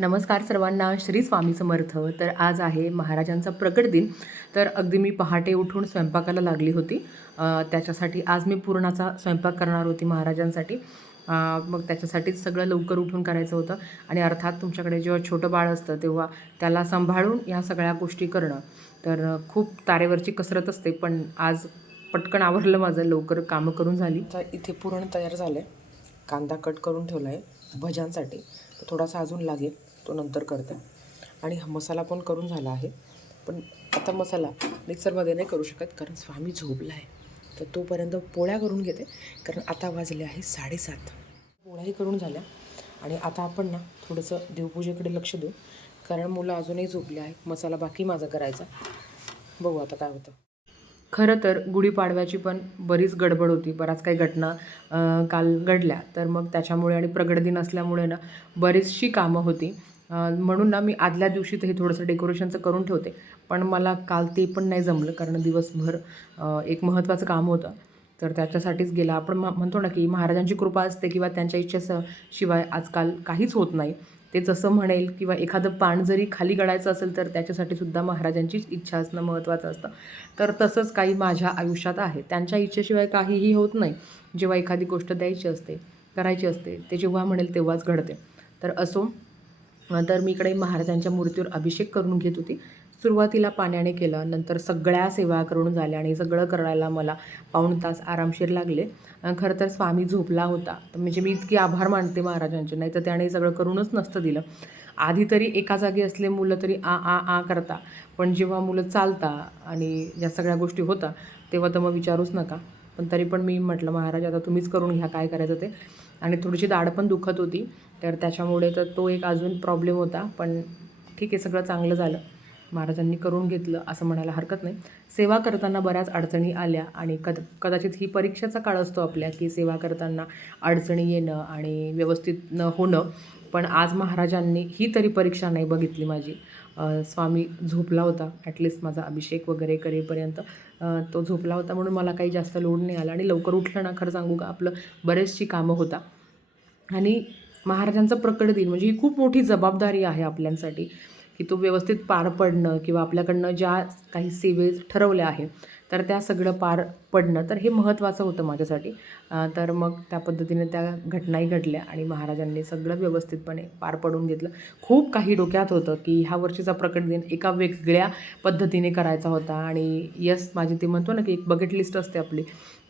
नमस्कार सर्वांना श्री स्वामी समर्थ. तर आज आहे महाराजांचा प्रकट दिन. तर अगदी मी पहाटे उठून स्वयंपाकाला लागली होती. त्याच्यासाठी आज मी पूर्णाचा स्वयंपाक करणार होती महाराजांसाठी. मग त्याच्यासाठीच सगळं लवकर उठून करायचं होतं. आणि अर्थात तुमच्याकडे जेव्हा छोटं बाळ असतं तेव्हा त्याला सांभाळून या सगळ्या गोष्टी करणं. तर खूप तारेवरची कसरत असते पण आज पटकन आवरलं माझं. लवकर कामं करून झाली. तर इथे पूर्ण तयार झालं आहे कांदा कट करून ठेवला आहे भज्यांसाठी. तर थोडासा अजून लागेल. तो नंतर करते. आणि हा मसाला पण करून झाला आहे. पण आता मसाला मिक्सरमध्ये नाही करू शकत कारण स्वामी झोपला आहे तर तोपर्यंत पोळ्या करून घेते कारण आता वाजले आहे साडेसात. पोळ्याही करून झाल्या. आणि आता आपण ना थोडंसं देवपूजेकडे लक्ष देऊ कारण मुलं अजूनही झोपली आहे मसाला बाकी माझा करायचा. बघू आता काय होतं. खरं तर गुढीपाडव्याची पण बरीच गडबड होती. बऱ्याच काही घटना काल घडल्या. तर मग त्याच्यामुळे आणि प्रगट दिन असल्यामुळे ना बरीचशी कामं होती. म्हणून ना मी आदल्या दिवशी हे थोडंसं डेकोरेशनचं करून ठेवते. पण मला काल ते पण नाही जमलं कारण दिवसभर एक महत्त्वाचं काम होतं. तर त्याच्यासाठीच गेला. आपण म- म्हणतो ना की महाराजांची कृपा असते किंवा त्यांच्या इच्छेचं शिवाय आजकाल काहीच होत नाही. ते जसं म्हणेल किंवा एखादं पान जरी खाली गळायचं असेल तर त्याच्यासाठी सुद्धा महाराजांचीच इच्छा असणं महत्त्वाचं असतं. तर तसंच काही माझ्या आयुष्यात आहे. त्यांच्या इच्छेशिवाय काहीही होत नाही. जेव्हा एखादी गोष्ट द्यायची असते करायची असते ते जेव्हा म्हणेल तेव्हाच घडते. तर असो. तर मी इकडे महाराजांच्या मूर्तीवर अभिषेक करून घेत होती. सुरुवातीला पाण्याने केलं नंतर सगळ्या सेवा करून झाल्या आणि सगळं करायला मला पाऊण तास आरामशीर लागले. खरं तर स्वामी झोपला होता. म्हणजे मी इतकी आभार मानते महाराजांचे नाही तर त्याने सगळं करूनच नसतं दिलं. आधी तरी एका जागी असले मुलं तरी आ आ आ करता. पण जेव्हा मुलं चालता आणि या सगळ्या गोष्टी होता तेव्हा तर मग विचारूच नका. पण तरी पण मी म्हटलं महाराज आता तुम्हीच करून घ्या काय करायचं ते. आणि थोडीशी दाढ पण दुखत होती. तर त्याच्यामुळे तर तो एक अजून प्रॉब्लेम होता. पण ठीक आहे सगळं चांगलं झालं. महाराजांनी करून घेतलं असं म्हणायला हरकत नाही. सेवा करताना बऱ्याच अडचणी आल्या आणि कद कदाचित ही परीक्षेचा काळ असतो आपल्या की सेवा करताना अडचणी येणं आणि व्यवस्थित न होणं. पण आज महाराजांनी ही तरी परीक्षा नाही बघितली माझी. स्वामी झोपला होता. ॲटलिस्ट माझा अभिषेक वगैरे करेपर्यंत तो झोपला होता म्हणून मला काही जास्त लोड नाही आला. आणि लवकर उठलं ना खरं सांगू का आपलं बरेचशी कामं होता. आणि महाराजांचं प्रकट दिन म्हणजे ही खूप मोठी जबाबदारी आहे आपल्यांसाठी की तो व्यवस्थित पार पडणं किंवा आपल्याकडनं ज्या काही सेवे ठरवल्या आहे तर त्या सगळं पार पडणं तर हे महत्त्वाचं होतं माझ्यासाठी. तर मग त्या पद्धतीने त्या घटनाही घडल्या आणि महाराजांनी सगळं व्यवस्थितपणे पार पडून घेतलं. खूप काही डोक्यात होतं की ह्या वर्षीचा प्रकट दिन एका वेगळ्या पद्धतीने करायचा होता आणि यस माझी ते म्हणतो ना की एक बकेट लिस्ट असते आपली.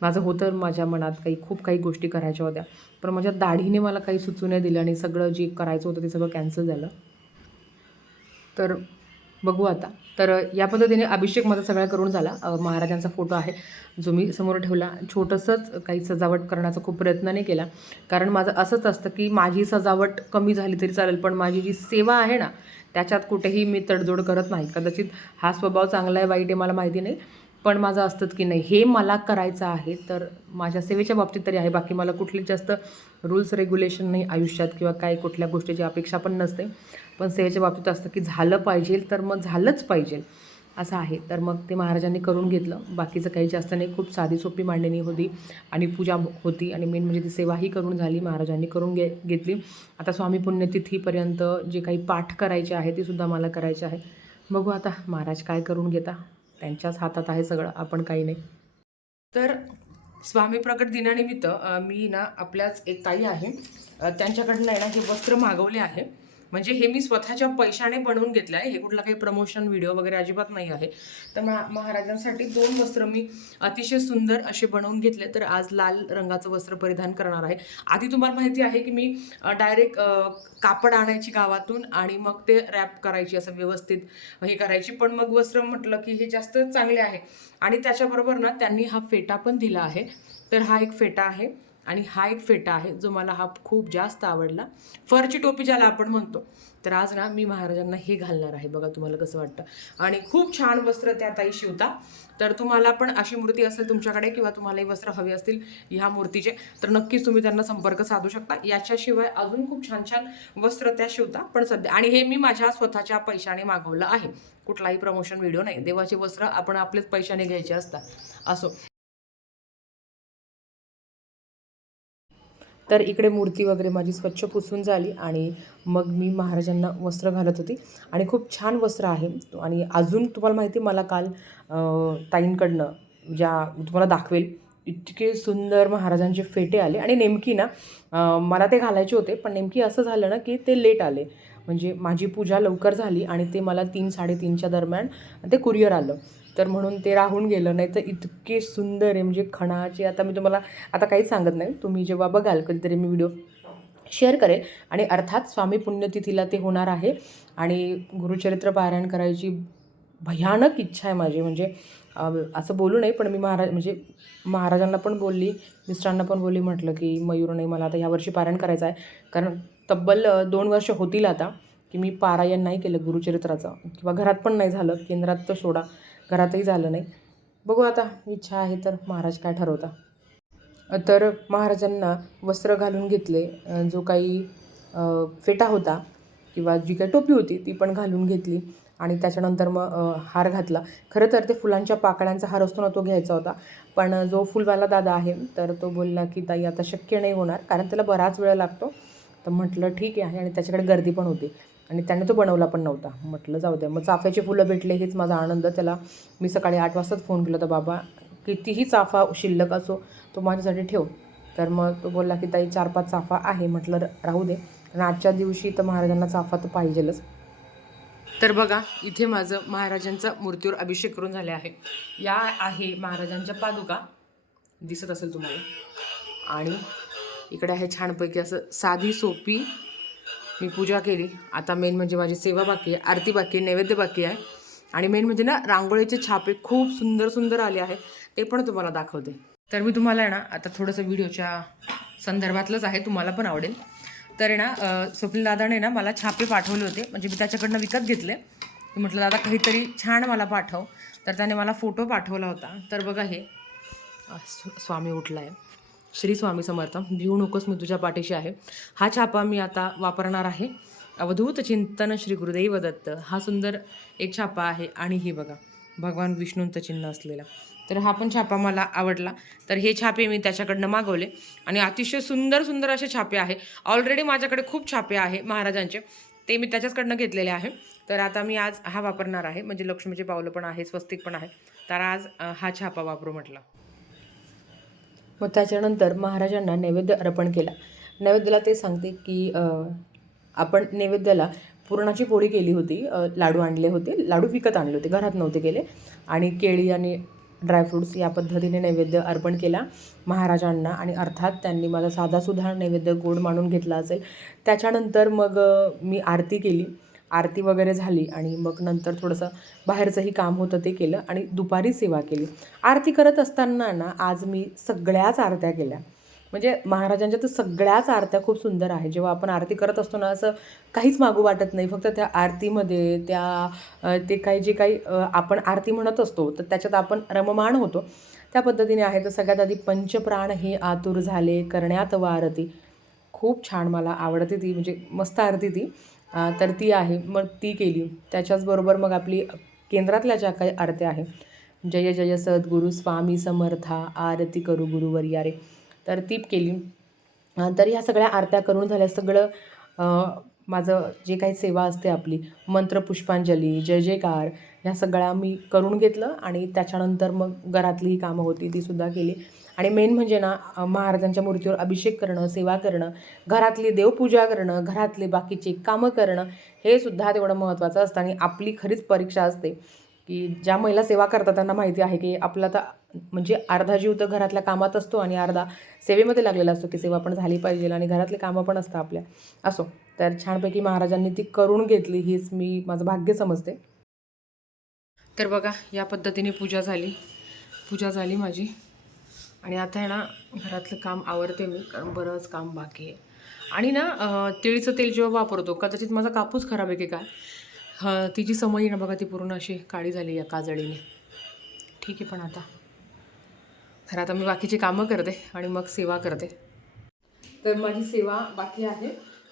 माझं होतं माझ्या मनात काही खूप काही गोष्टी करायच्या होत्या. पण माझ्या दाढीने मला काही सुचू नाही दिलं आणि सगळं जे करायचं होतं ते सगळं कॅन्सल झालं. तर बघू आता. तर या पद्धतीने अभिषेक माझा सगळा करून झाला. महाराजांचा फोटो आहे जो मी समोर ठेवला. छोटंसंच काही सजावट करण्याचा खूप प्रयत्न नाही केला. कारण माझं असंच असतं की माझी सजावट कमी झाली तरी चालेल पण माझी जी सेवा आहे ना त्याच्यात कुठेही मी तडजोड करत नाही. कदाचित हा स्वभाव चांगला आहे वाईट आहे मला माहिती नाही. पण माझं असतंच की नाही हे मला करायचं आहे तर माझ्या सेवेच्या बाबतीत तरी आहे. बाकी मला कुठले जास्त रूल्स रेग्युलेशन नाही आयुष्यात किंवा काय कुठल्या गोष्टीची अपेक्षा पण नसते. पण सेवेच्या बाबतीत असतं की झालं पाहिजे तर मग झालंच पाहिजे. असं आहे. तर मग ते महाराजांनी करून घेतलं. बाकीचं काही जास्त नाही. खूप साधी सोपी मांडणी होती आणि पूजा होती आणि मेन म्हणजे ती सेवाही करून झाली. महाराजांनी करून घे घेतली. आता स्वामी पुण्यतिथीपर्यंत जे काही पाठ करायचे आहे ते सुद्धा मला करायचे आहे. बघू आता महाराज काय करून घेता. त्यांच्याच हातात आहे सगळं. आपण काही नाही. तर स्वामी प्रकट दिनानिमित्त मी ना आपल्याच एक ताई आहे. त्यांच्याकडनं आहे ना हे वस्त्र मागवले आहे. म्हणजे हे मी स्वतःच्या पैशाने बनवून घेतलं आहे हे कुठला काही प्रमोशन व्हिडिओ वगैरे अजिबात नाही आहे. तर महा महाराजांसाठी दोन वस्त्र मी अतिशय सुंदर असे बनवून घेतले तर आज लाल रंगाचं वस्त्र परिधान करणार आहे. आधी तुम्हाला माहिती आहे की मी डायरेक्ट कापड आणायची गावातून आणि मग ते रॅप करायची असं व्यवस्थित हे करायची. पण मग वस्त्र म्हटलं की हे जास्त चांगले आहे. आणि त्याच्याबरोबर ना त्यांनी हा फेटा पण दिला आहे. तर हा एक फेटा आहे. आणि हा एक फेटा आहे जो मला हा खूप जास्त आवडला. फरची टोपी ज्याला आपण म्हणतो. तर आज ना मी महाराजांना हे घालणार आहे. बघा तुम्हाला कसं वाटतं. आणि खूप छान वस्त्र त्या ताई शिवता. तर तुम्हाला पण अशी मूर्ती असेल तुमच्याकडे किंवा तुम्हालाही वस्त्र हवी असतील ह्या मूर्तीचे तर नक्कीच तुम्ही त्यांना संपर्क साधू शकता. याच्याशिवाय अजून खूप छान छान वस्त्र त्या शिवता. पण सध्या आणि हे मी माझ्या स्वतःच्या पैशाने मागवलं आहे. कुठलाही प्रमोशन व्हिडिओ नाही. देवाचे वस्त्र आपण आपलेच पैशाने घ्यायचे असतात. असो. तर इकडे मूर्ती वगैरे माझी स्वच्छ पुसून झाली आणि मग मी महाराजांना वस्त्र घालत होती. आणि खूप छान वस्त्र आहे. आणि अजून तुम्हाला माहिती मला काल ताईंकडनं ज्या तुम्हाला दाखवेल इतके सुंदर महाराजांचे फेटे आले. आणि नेमकी ना मला ते घालायचे होते पण नेमकी असं झालं ना की ते लेट आले. म्हणजे माझी पूजा लवकर झाली आणि ते मला तीन साडेतीनच्या दरम्यान ते कुरिअर आलं. तर म्हणून ते राहून गेलं नाही तर इतके सुंदर आहे. म्हणजे खणाचे आता मी तुम्हाला आता काहीच सांगत नाही. तुम्ही जेव्हा बघाल कधीतरी मी व्हिडिओ शेअर करेल. आणि अर्थात स्वामी पुण्यतिथीला ते होणार आहे. आणि गुरुचरित्र पारायण करायची भयानक इच्छा आहे माझी. म्हणजे असं बोलू नाही पण मी महाराज म्हणजे महाराजांना पण बोलली मिस्टरांना पण बोलली म्हटलं की मयूर नाही मला आता ह्या वर्षी पारायण करायचं आहे. कारण तब्बल दोन वर्ष होतील आता की मी पारायण नाही केलं गुरुचरित्राचं. किंवा घरात पण नाही झालं केंद्रात तर सोडा. घरातही झालं नाही. बघू आता इच्छा आहे तर महाराज काय ठरवता. तर महाराजांना वस्त्र घालून घेतले. जो काही फेटा होता किंवा जी काही टोपी होती ती पण घालून घेतली आणि त्याच्यानंतर मग हार घातला. खरं तर ते फुलांच्या पाकळ्यांचा हार असतो ना तो घ्यायचा होता. पण जो फुलवाला दादा आहे तर तो बोलला की ताई आता शक्य नाही होणार कारण त्याला बराच वेळ लागतो. तर म्हटलं ठीक आहे. आणि त्याच्याकडे गर्दी पण होती. आणि त्याने तो बनवला पण नव्हता. म्हटलं जाऊ द्या. मग चाफ्याची फुलं भेटले हेच माझा आनंद. त्याला मी सकाळी आठ वाजताच फोन केला तर बाबा कितीही चाफा शिल्लक असो तो माझ्यासाठी ठेव. तर मग तो बोलला की ताई चार पाच चाफा आहे. म्हटलं राहू दे. आणि आजच्या दिवशी तर महाराजांना चाफा तर पाहिजेलच. तर बघा इथे माझं महाराजांचा मूर्तीवर अभिषेक करून झाले आहे. या आहे महाराजांच्या पादुका. दिसत असेल तुम्हाला. आणि इकडे आहे छानपैकी असं साधी सोपी मी पूजा केली. आता मेन म्हणजे माझी सेवा बाकी आहे आरती बाकी आहे नैवेद्य बाकी आहे. आणि मेन म्हणजे ना रांगोळीचे छापे खूप सुंदर सुंदर आले आहे ते पण तुम्हाला दाखवते. तर मी तुम्हाला आहे ना आता थोडंसं व्हिडिओच्या संदर्भातलंच आहे तुम्हाला पण आवडेल. तर आहे ना स्वप्नील दादाने ना मला छापे पाठवले होते म्हणजे मी त्याच्याकडनं विकत घेतले. म्हटलं दादा काहीतरी छान मला पाठव. तर त्याने मला फोटो पाठवला होता. तर बघा हे स्वामी उठला आहे श्री स्वामी समर्थ भिवू नकोस मी तुझ्या पाठीशी आहे. हा छापा मी आता वापरणार आहे. अवधूत चिंतन श्री गुरुदैव दत्त. हा सुंदर एक छापा आहे आणि ही बघा भगवान विष्णूंचं चिन्ह असलेला. तर हा पण छापा मला आवडला. तर हे छापे मी त्याच्याकडनं मागवले. आणि अतिशय सुंदर सुंदर असे छापे आहे. ऑलरेडी माझ्याकडे खूप छापे आहे महाराजांचे. ते मी त्याच्याचकडनं घेतलेले आहे. तर आता मी आज हा वापरणार आहे. म्हणजे लक्ष्मीचे पावलं पण आहे स्वस्तिक पण आहे. तर आज हा छापा वापरू म्हटलं. मग त्याच्यानंतर महाराजांना नैवेद्य अर्पण केला. नैवेद्याला ते सांगते की आपण नैवेद्याला पुरणाची पोळी केली होती. लाडू आणले होते. लाडू विकत आणले होते. घरात नव्हते केले. आणि केळी आणि ड्रायफ्रूट्स या पद्धतीने नैवेद्य अर्पण केला महाराजांना. आणि अर्थात त्यांनी माझा साधासुद्धा नैवेद्य गोड मानून घेतला असेल. त्याच्यानंतर मग मी आरती केली. आरती वगैरे झाली आणि मग नंतर थोडंसं बाहेरचंही काम होतं ते केलं आणि दुपारी सेवा केली. आरती करत असताना ना आज मी सगळ्याच आरत्या केल्या. म्हणजे महाराजांच्या तर सगळ्याच आरत्या खूप सुंदर आहे जेव्हा आपण आरती करत असतो ना असं काहीच मागू वाटत नाही. फक्त त्या आरतीमध्ये त्या ते काही जे काही आपण आरती म्हणत असतो तर त्याच्यात आपण रममाण होतो. त्या पद्धतीने आहे तर सगळ्यात आधी पंचप्राण हे आतुर झाले करण्यात व आरती खूप छान मला आवडते ती म्हणजे मस्त आरती ती. तर ती आहे मग ती केली. त्याच्याचबरोबर मग आपली केंद्रातल्या ज्या काही आरत्या आहे जय जय सद्गुरु स्वामी समर्था आरती करू गुरुवर्या रे तर ती केली. तर ह्या सगळ्या आरत्या करून झाल्या. सगळं माझं जे काही सेवा असते आपली मंत्र पुष्पांजली जय जयकार ह्या सगळ्या मी करून घेतलं आणि त्याच्यानंतर मग घरातली ही कामं होती ती सुद्धा केली. आणि मेन म्हणजे ना महाराजांच्या मूर्तीवर अभिषेक करणं सेवा करणं घरातली देवपूजा करणं घरातले बाकीचे कामं करणं हे सुद्धा तेवढं महत्त्वाचं असतं. आणि आपली खरीच परीक्षा असते की ज्या महिला सेवा करतात त्यांना माहिती आहे की आपला तर म्हणजे अर्धा जीव तर घरातल्या कामात असतो आणि अर्धा सेवेमध्ये लागलेला असतो की सेवा पण झाली पाहिजे आणि घरातले कामं पण असतात आपल्या. असो तर छानपैकी महाराजांनी ती करून घेतली हीच मी माझं भाग्य समजते. तर बघा या पद्धतीने पूजा झाली. पूजा झाली माझी. आणि आता आहे ना घरातलं काम आवरते मी कारण बरंच काम बाकी आहे. आणि ना तिळीचं तेल जेव्हा वापरतो कदाचित माझा कापूस खराब आहे की काय? हं, तिची समई आहे ना बघा ती पूर्ण अशी काळी झाली या काजळीने. ठीक आहे पण आता. तर आता मी बाकीची कामं करते आणि मग सेवा करते. तर माझी सेवा बाकी आहे.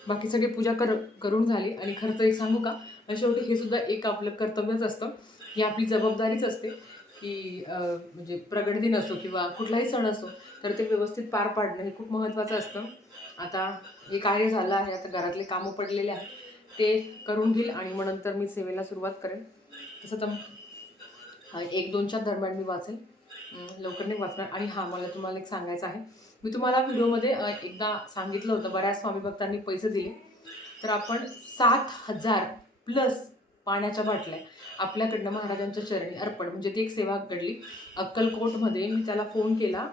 बाकी सगळी पूजा कर करून झाली. आणि खरं तर एक सांगू का शेवटी हे सुद्धा एक आपलं कर्तव्यच असतं. ही आपली जबाबदारीच असते. की म्हणजे प्रगट दिन असो किंवा कुठलाही सण असो तर ते व्यवस्थित पार पाडणं हे खूप महत्त्वाचं असतं. आता हे कार्य झालं आहे आता घरातले कामं पडलेले आहे ते करून घेईल आणि मग नंतर मी सेवेला सुरुवात करेन. तसं तर एक दोनच्या दरम्यान मी वाचेल. लवकर नाही वाचणार. आणि हां मला तुम्हाला एक सांगायचं आहे. मी तुम्हाला व्हिडिओमध्ये एकदा सांगितलं होतं बऱ्याच स्वामी भक्तांनी पैसे दिले. तर आपण सात हजार प्लस पाण्याच्या बाटल्या आपल्याकडनं महाराजांच्या चरणी अर्पण. म्हणजे ती एक सेवा घडली. अक्कलकोटमध्ये मी त्याला फोन केला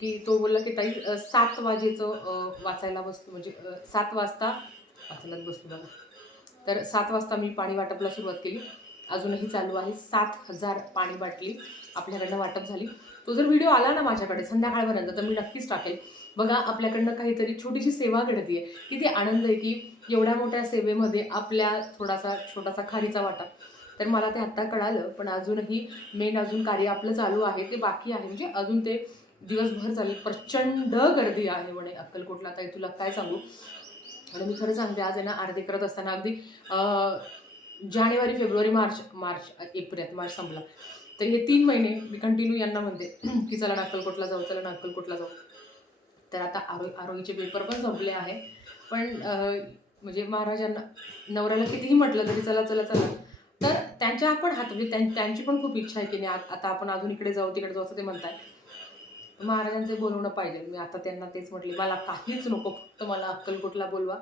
की तो बोलला की ताई सात वाजेचं वाचायला बसतो. म्हणजे सात वाजता वाचायलाच बसतो बघा. तर सात वाजता मी पाणी वाटपला सुरुवात केली. अजूनही चालू आहे. सात हजार पाणी बाटली आपल्याकडनं वाटप झाली. तो जर व्हिडिओ आला ना माझ्याकडे संध्याकाळपर्यंत तर मी नक्कीच टाकेल. बघा आपल्याकडनं काहीतरी छोटीशी सेवा घडतीये. किती आनंद आहे की एवढ्या मोठ्या सेवेमध्ये आपल्या थोडासा छोटासा खारीचा वाटा. तर मला ते आत्ता कळालं पण अजूनही मेन अजून कार्य आपलं चालू आहे ते बाकी आहे. म्हणजे अजून ते दिवसभर चालेल. प्रचंड गर्दी आहे म्हणे अक्कलकोटला. ताई तुला काय सांगू? आणि मी खरं सांगते आज आहे ना आरती करत असताना अगदी जानेवारी फेब्रुवारी मार्च मार्च एप्रिल मार्च संपला. तर हे तीन महिने मी कंटिन्यू यांना म्हणते की चला ना अक्कलकोटला जाऊ चला ना अक्कलकोटला जाऊ. तर आता आरो आरोहीचे पेपर पण संपले आहे. पण म्हणजे महाराजांना नवऱ्याला कितीही म्हटलं तरी चला चला चला. तर त्यांच्या आपण हात म्हणजे त्यां- त्यांची पण खूप इच्छा आहे की नाही आ- आता आपण अजून इकडे जाऊ तिकडे जाऊ असं ते म्हणताय. महाराजांचे बोलवणं पाहिजे. मी आता त्यांना तेच म्हटले मला काहीच नको फक्त मला अक्कलकोटला बोलवा.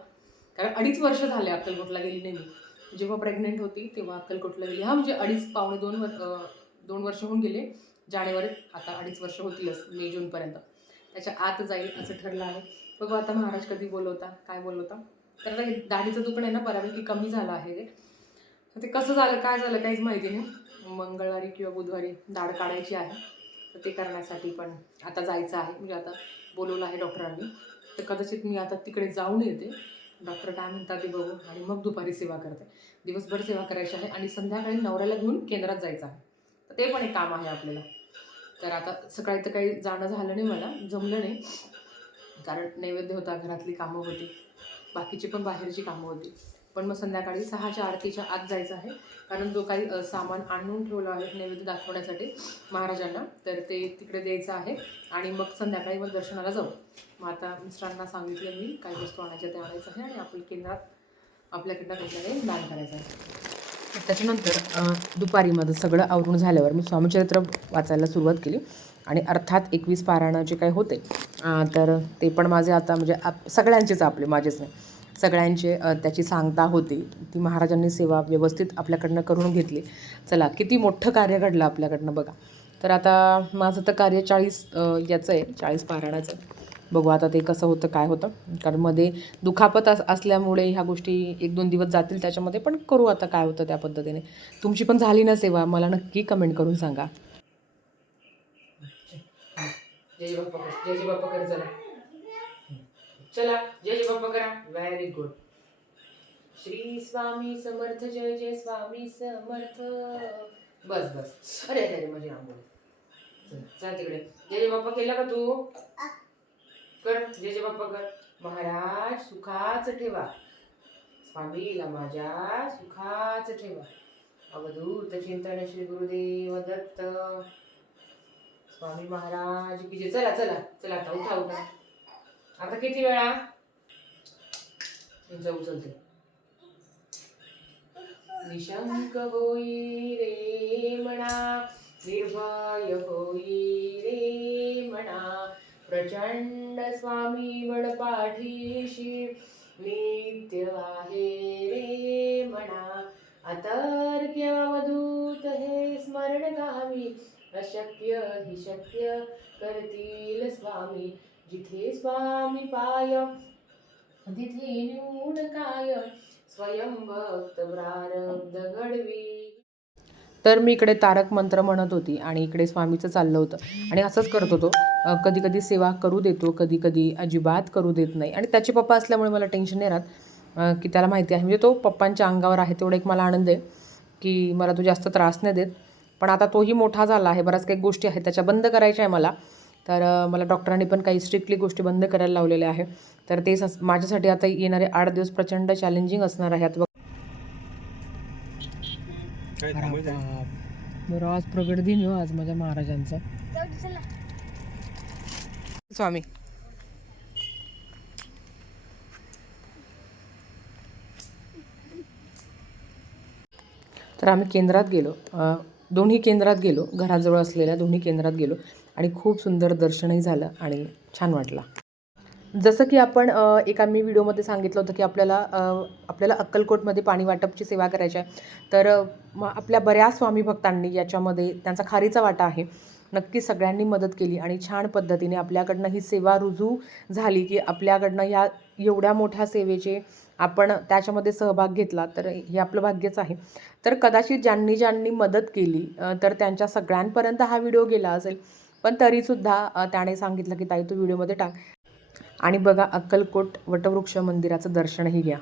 कारण अडीच वर्ष झाले अक्कलकोटला गेली नाही मी. जेव्हा प्रेग्नेंट होती तेव्हा अक्कलकोटला गेली. हा म्हणजे अडीच पावणे दोन वर दोन वर्ष होऊन गेले. जानेवारीत आता अडीच वर्ष होतीलच मे जूनपर्यंत. त्याच्या आत जाईल असं ठरलं आहे. बघू आता महाराज कधी बोलवता काय बोलवता. तर आता हे दाढीचं दुखणं आहे ना बऱ्यापैकी कमी झालं आहे. ते तर ते कसं झालं काय झालं काहीच माहिती नाही. मंगळवारी किंवा बुधवारी दाढ काढायची आहे. तर ते करण्यासाठी पण आता जायचं आहे. म्हणजे आता बोलवलं आहे डॉक्टरांनी. तर कदाचित मी आता तिकडे जाऊन येते. डॉक्टर काय म्हणतात ते बघू. आणि मग दुपारी सेवा करते. दिवसभर सेवा करायची आहे आणि संध्याकाळी नवऱ्याला घेऊन केंद्रात जायचं आहे. तर ते पण एक काम आहे आपल्याला. तर आता सकाळी तर काही जाणं झालं नाही मला. जमलं नाही. कारण नैवेद्य होता घरातली कामं होती. बाकीची पण बाहेरची कामं होती. पण मग संध्याकाळी सहाच्या आरतीच्या आत जायचं आहे. कारण जो काही सामान आणून ठेवला आहे नैवेद्य दाखवण्यासाठी महाराजांना तर ते तिकडे द्यायचं आहे. आणि मग संध्याकाळी मग दर्शनाला जाऊ. मग आता मिस्टरांना सांगितलं मी काही वस्तू आणायच्या त्या आणायचं आहे आणि आपल्या केंद्रात आपल्याकडनं काही दान करायचं आहे. त्याच्यानंतर दुपारी माझं सगळं आवरून झाल्यावर मी स्वामीचरित्र वाचायला सुरुवात केली. आणि अर्थात एकवीस पारायणं जे काही होते तर ते पण माझे आता म्हणजे आप सगळ्यांचेच आपले माझेच नाही. सगळ्यांचे त्याची सांगता होती. ती महाराजांनी सेवा व्यवस्थित आपल्याकडनं करून घेतली. चला किती मोठं कार्य घडलं आपल्याकडनं बघा. तर आता माझं तर कार्य चाळीस याचं आहे चाळीस पारायणाचं. बघू आता ते कसं होतं काय होतं. कारण मध्ये दुखापत अस असल्यामुळे ह्या गोष्टी एक दोन दिवस जातील त्याच्यामध्ये पण करू आता काय होतं त्या पद्धतीने. तुमची पण झाली ना सेवा मला नक्की कमेंट करून सांगा. जय बाप्पा कर जय जय बाप्पा कर चला. चला जय जय बाप्पा करा. व्हेरी गुड श्री स्वामी समर्थ जय जय स्वामी समर्थ. बस बस. अरे अरे माझी आंघोळ. चल चल तिकडे. जय जय बाप्पा केला का तू? कर जय जय बाप्पा कर. महाराज सुखाच ठेवा. स्वामीला माझ्या सुखाच ठेवा. अवधूत चिंतन श्री गुरुदेव दत्त. स्वामी महाराज की चला चला चला आता उठा उठा. आता किती वेळा? जाऊ चलते. निशंक होई रे म्हणा निर्भय होई रे म्हणा प्रचंड स्वामी वडपाठीशी पाठीशी नित्य आहे रे म्हणा अतर्क्य अवधूत हे स्मरण गावी अशक्य हि शक्य करतील स्वामी. जिथे स्वामी पाय तिथे न्यून काय? स्वयं भक्त प्रारब्ध घडवी. तर मी इकडे तारक मंत्र म्हणत होती आणि इकडे स्वामीचं चाललं होतं. आणि असंच करत होतो. कधी कधी सेवा करू देतो कधी कधी अजिबात करू देत नाही. आणि त्याचे पप्पा असल्यामुळे मला टेन्शन नाही राहत की त्याला माहिती आहे. म्हणजे तो पप्पांच्या अंगावर आहे तेवढा एक मला आनंद आहे की मला तो जास्त त्रास नाही देत. पण आता तोही मोठा झाला आहे बऱ्याच काही गोष्टी आहेत त्याच्या बंद करायच्या आहे मला. तर मला डॉक्टरांनी पण काही स्ट्रिक्टली गोष्टी बंद करायला लावलेल्या आहे. तर ते माझ्यासाठी आता येणारे आठ दिवस प्रचंड चॅलेंजिंग असणार आहे. आता बघ. काय थांबायचं आहे? बरं आज प्रगट दिन हो आज माझ्या महाराजांचा. स्वामी. तर आम्ही केंद्रात गेलो. दोन्ही केंद्रात गेलो घराजवळ असलेल्या दोन्ही केंद्रात गेलो आणि खूप सुंदर दर्शनही झालं आणि छान वाटला. जसं की आपण एका मी व्हिडिओमध्ये सांगितलं होतं की आपल्याला आपल्याला अक्कलकोटमध्ये पाणी वाटपची सेवा करायची आहे. तर आपल्या बऱ्याच स्वामी भक्तांनी याच्यामध्ये त्यांचा खारीचा वाटा आहे. नक्की सगळ्यांनी मदत केली आणि छान पद्धतीने आपल्याकडनं ही सेवा रुजू झाली की आपल्याकडनं ह्या एवढ्या मोठ्या सेवेचे आपण त्याच्यामध्ये सहभाग घेतला तर हे आपलं भाग्यच आहे. तर कदाचित ज्यांनी ज्यांनी मदत केली तर त्यांच्या सगळ्यांपर्यंत हा व्हिडिओ गेला असेल पण तरीसुद्धा त्याने सांगितलं की ताई तू व्हिडिओमध्ये टाक. आणि बघा अक्कलकोट वटवृक्ष मंदिराचं दर्शनही घ्या.